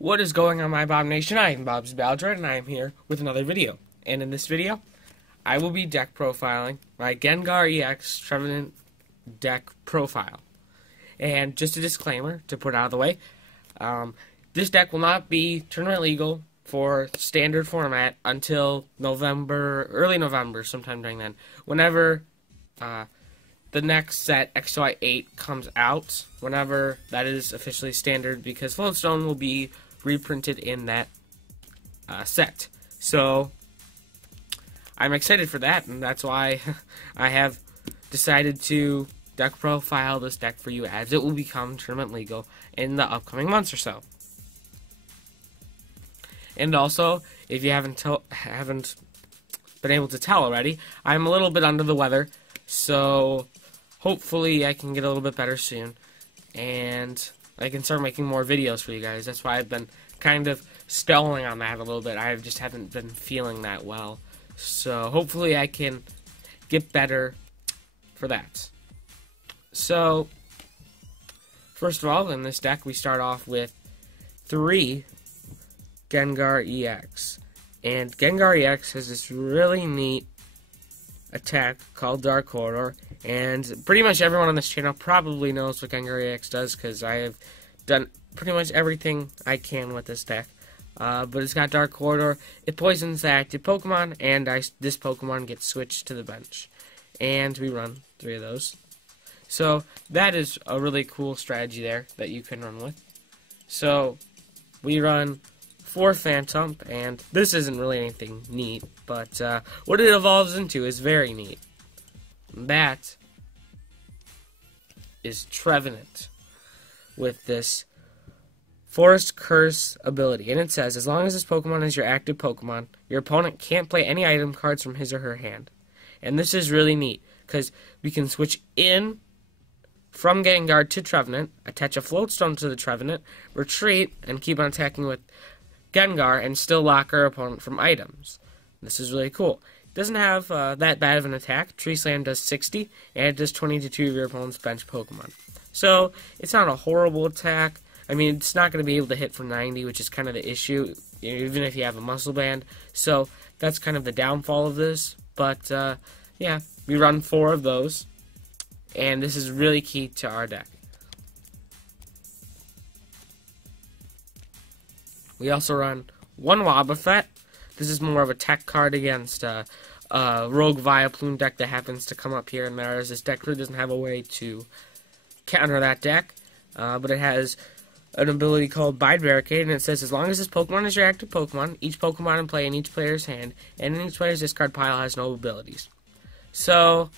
What is going on, my Bob Nation? I am Bob's Baldred, and I am here with another video. And in this video, I will be deck profiling my Gengar EX Trevenant deck profile. And just a disclaimer to put out of the way, this deck will not be tournament legal for standard format until early November, sometime during then. Whenever the next set, XY8, comes out, whenever that is officially standard, because Floatstone will be reprinted in that set. So I'm excited for that, and that's why I have decided to deck profile this deck for you, as it will become tournament legal in the upcoming months or so. And also, if you haven't been able to tell already, I'm a little bit under the weather, so hopefully I can get a little bit better soon, and I can start making more videos for you guys. That's why I've been kind of stalling on that a little bit. I just haven't been feeling that well. So hopefully I can get better for that. So, first of all, in this deck we start off with 3 Gengar EX. And Gengar EX has this really neat attack called Dark Corridor, and pretty much everyone on this channel probably knows what Gengar EX does, because I have done pretty much everything I can with this deck. But it's got Dark Corridor, it poisons the active Pokemon, and this Pokemon gets switched to the bench. And we run 3 of those. So that is a really cool strategy there that you can run with. So we run 4 Phantom, and this isn't really anything neat, but what it evolves into is very neat. That is Trevenant with this Forest Curse ability, and it says, as long as this Pokemon is your active Pokemon, your opponent can't play any item cards from his or her hand. And this is really neat, because we can switch in from Gengar to Trevenant, attach a Floatstone to the Trevenant, retreat, and keep on attacking with Gengar, and still lock our opponent from items. This is really cool. It doesn't have that bad of an attack. Tree Slam does 60, and it does 20 to 2 of your opponent's bench Pokemon. So, it's not a horrible attack. I mean, it's not going to be able to hit for 90, which is kind of the issue, even if you have a Muscle Band. So, that's kind of the downfall of this. But, yeah, we run 4 of those, and this is really key to our deck. We also run 1 Wobbuffet. This is more of a tech card against a Rogue Vileplume deck that happens to come up here and there, as this deck really doesn't have a way to counter that deck. But it has an ability called Bide Barricade, and it says, as long as this Pokemon is your active Pokemon, each Pokemon in play in each player's hand, and in each player's discard pile has no abilities. So,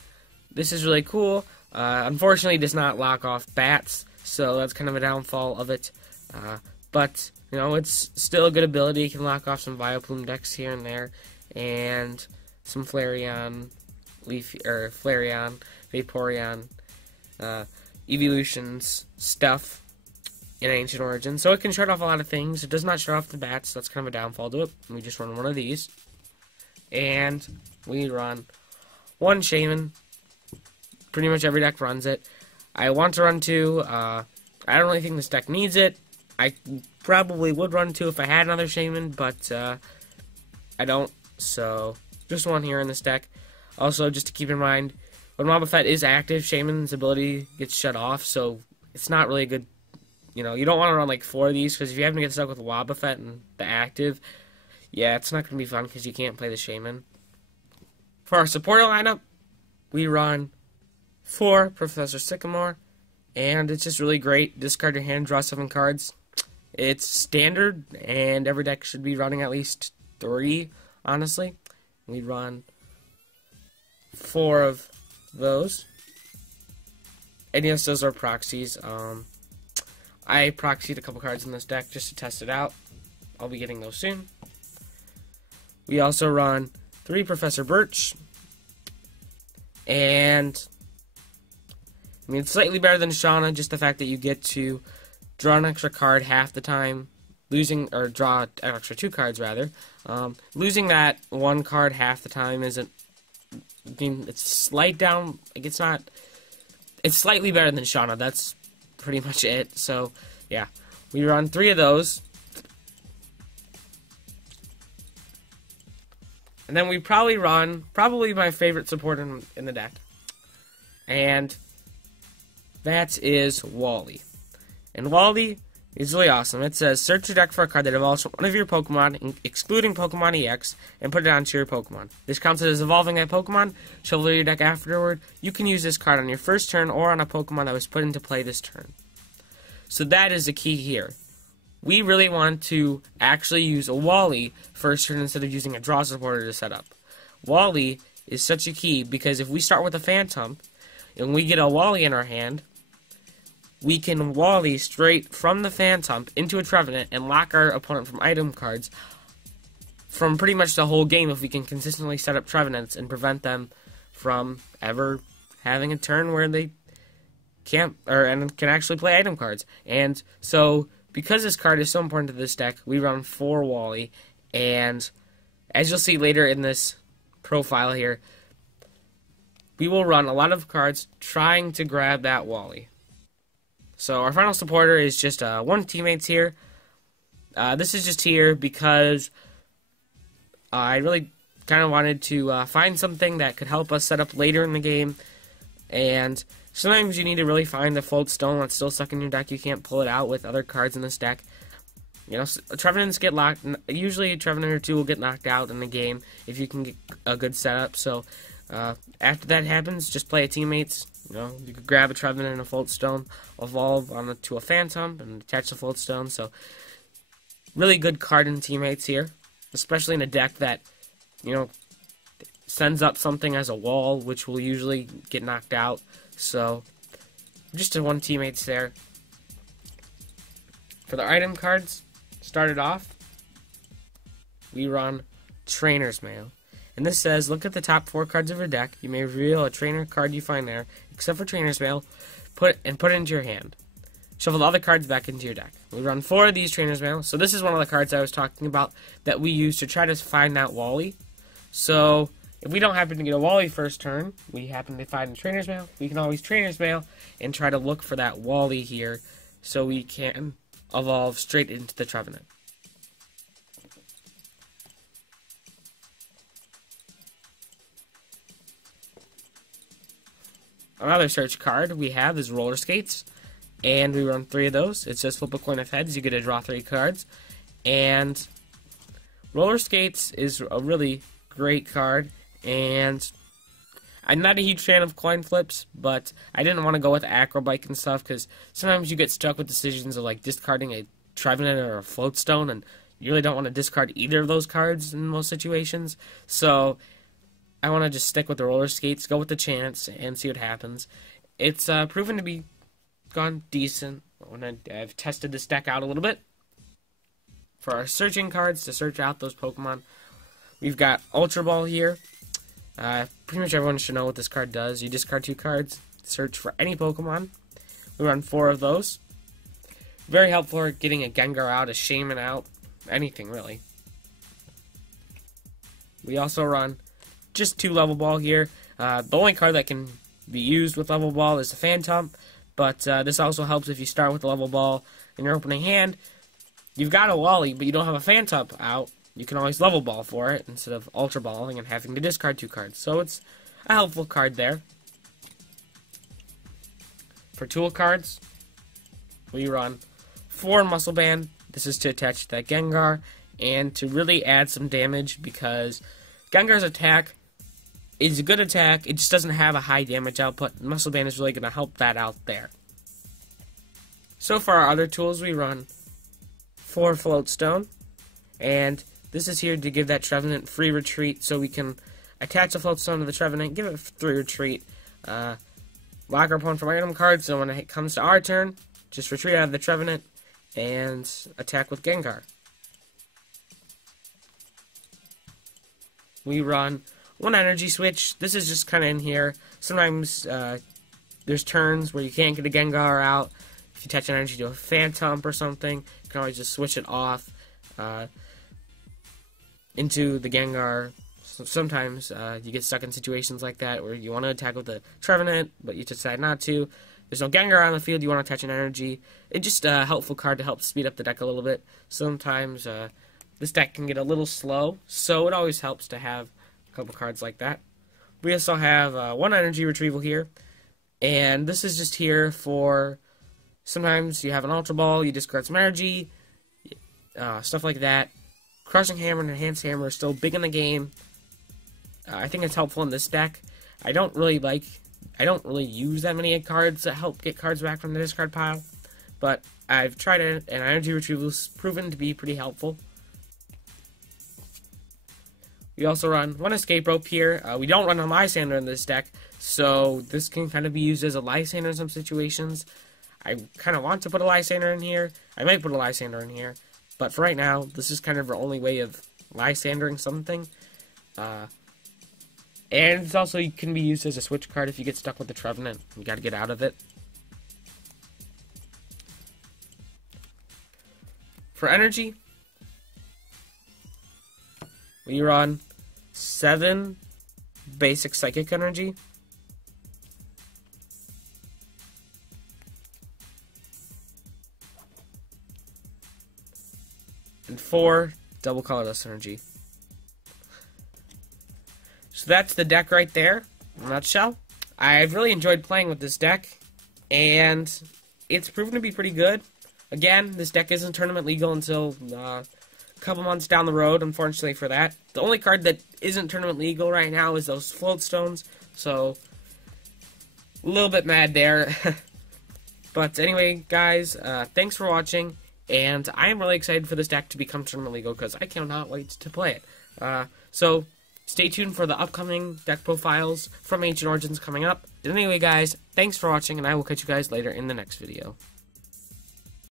this is really cool. Unfortunately, it does not lock off bats, so that's kind of a downfall of it. But you know, it's still a good ability. You can lock off some Vileplume decks here and there, and some Flareon, Flareon, Vaporeon, Evolutions stuff in Ancient Origins. So it can shut off a lot of things. It does not shut off the bats, so that's kind of a downfall to it. We just run 1 of these, and we run 1 Shaman. Pretty much every deck runs it. I want to run 2. I don't really think this deck needs it. I probably would run 2 if I had another Shaman, but I don't, so just 1 here in this deck. Also, just to keep in mind, when Wobbuffet is active, Shaman's ability gets shut off, so it's not really a good, you know, you don't want to run like 4 of these, because if you happen to get stuck with Wobbuffet and the active, yeah, it's not going to be fun, because you can't play the Shaman. For our supporter lineup, we run 4 Professor Sycamore, and it's just really great. Discard your hand, draw 7 cards. It's standard, and every deck should be running at least 3, honestly. We run 4 of those. And yes, those are proxies. I proxied a couple cards in this deck just to test it out. I'll be getting those soon. We also run 3 Professor Birch. And I mean, it's slightly better than Shauna, just the fact that you get to draw an extra card half the time, draw an extra 2 cards rather. Losing that 1 card half the time isn't, I mean, it's slight down, like it's slightly better than Shauna, that's pretty much it. So, yeah, we run 3 of those, And then we probably run, probably my favorite support in the deck. And that is Wally. And Wally is really awesome. It says, search your deck for a card that evolves from one of your Pokemon, excluding Pokemon EX, and put it onto your Pokemon. This counts as evolving that Pokemon. Shuffle your deck afterward. You can use this card on your first turn or on a Pokemon that was put into play this turn. So that is the key here. We really want to actually use a Wally first turn instead of using a draw supporter to set up. Wally is such a key because if we start with a Phantom and we get a Wally in our hand, we can Wally straight from the Phantom into a Trevenant and lock our opponent from item cards from pretty much the whole game if we can consistently set up Trevenants and prevent them from ever having a turn where they can't and can actually play item cards. And so because this card is so important to this deck, we run 4 Wally, and as you'll see later in this profile here, we will run a lot of cards trying to grab that Wally. So our final supporter is just one teammates here. This is just here because I really kind of wanted to find something that could help us set up later in the game. And sometimes you need to really find the float stone that's still stuck in your deck. You can't pull it out with other cards in this deck. You know, Trevenants get locked. Usually a Trevenant or 2 will get knocked out in the game if you can get a good setup. So after that happens, just play a teammates. You know, you could grab a Trevenant and a float stone, evolve to a Phantom, and attach the float stone. So really good card in teammates here, especially in a deck that, you know, sends up something as a wall, which will usually get knocked out. So just a one teammates there. For the item cards, started off, we run Trainer's Mail. And this says, look at the top 4 cards of your deck. You may reveal a trainer card you find there, except for Trainer's Mail, put it into your hand. Shuffle the other cards back into your deck. We run 4 of these Trainer's Mail. So this is one of the cards I was talking about that we use to try to find that Wally. So if we don't happen to get a Wally first turn, we happen to find a Trainer's Mail, we can always Trainer's Mail and try to look for that Wally here so we can evolve straight into the Trevenant. Another search card we have is Roller Skates, and we run 3 of those. It says flip a coin of heads, you get to draw 3 cards, and Roller Skates is a really great card, and I'm not a huge fan of coin flips, but I didn't want to go with Aqua and stuff, because sometimes you get stuck with decisions of like discarding a Trevenant or a Floatstone, and you really don't want to discard either of those cards in most situations, so I want to just stick with the Roller Skates, go with the chance, and see what happens. It's proven to be gone decent when I've tested this deck out a little bit. For our searching cards, to search out those Pokemon, we've got Ultra Ball here. Pretty much everyone should know what this card does. You discard 2 cards, search for any Pokemon. We run 4 of those. Very helpful for getting a Gengar out, a Shaman out, anything really. We also run just 2 Level Ball here. The only card that can be used with Level Ball is the Phantom, but this also helps if you start with a Level Ball in your opening hand. You've got a Wally, but you don't have a Phantom out. You can always Level Ball for it instead of Ultra Balling and having to discard 2 cards. So it's a helpful card there. For tool cards, we run 4 Muscle Band. This is to attach to that Gengar and to really add some damage because Gengar's attack is a good attack. It just doesn't have a high damage output. Muscle Band is really going to help that out there. So for our other tools, we run 4 Floatstone, and this is here to give that Trevenant free retreat, so we can attach a Floatstone to the Trevenant, give it free retreat, lock our opponent from item cards, so when it comes to our turn, just retreat out of the Trevenant and attack with Gengar. We run 1 Energy Switch. This is just kind of in here. Sometimes there's turns where you can't get a Gengar out. If you attach energy to a Phantom or something, you can always just switch it off into the Gengar. So sometimes you get stuck in situations like that where you want to attack with the Trevenant, but you decide not to. There's no Gengar on the field, you want to attach an energy. It's just a helpful card to help speed up the deck a little bit. Sometimes this deck can get a little slow, so it always helps to have A couple cards like that. We also have one energy retrieval here. And this is just here for sometimes you have an Ultra Ball, you discard some energy, stuff like that. Crushing Hammer and Enhanced Hammer are still big in the game. I think it's helpful in this deck. I don't really use that many cards that help get cards back from the discard pile. But I've tried it, and energy retrieval's proven to be pretty helpful. We also run one Escape Rope here. We don't run a Lysander in this deck, so this can kind of be used as a Lysander in some situations. I kind of want to put a Lysander in here. I might put a Lysander in here. But for right now, this is kind of our only way of Lysandering something. And it's also can be used as a switch card if you get stuck with the Trevenant. You got to get out of it. For energy, we run 7 basic Psychic Energy. And 4 double colorless energy. So that's the deck right there, in a nutshell. I've really enjoyed playing with this deck, and it's proven to be pretty good. Again, this deck isn't tournament legal until a couple months down the road, unfortunately for that. The only card that isn't tournament legal right now is those Float Stones, so a little bit mad there. But anyway, guys, thanks for watching. And I am really excited for this deck to become tournament legal because I cannot wait to play it. So stay tuned for the upcoming deck profiles from Ancient Origins coming up. And anyway, guys, thanks for watching, and I will catch you guys later in the next video.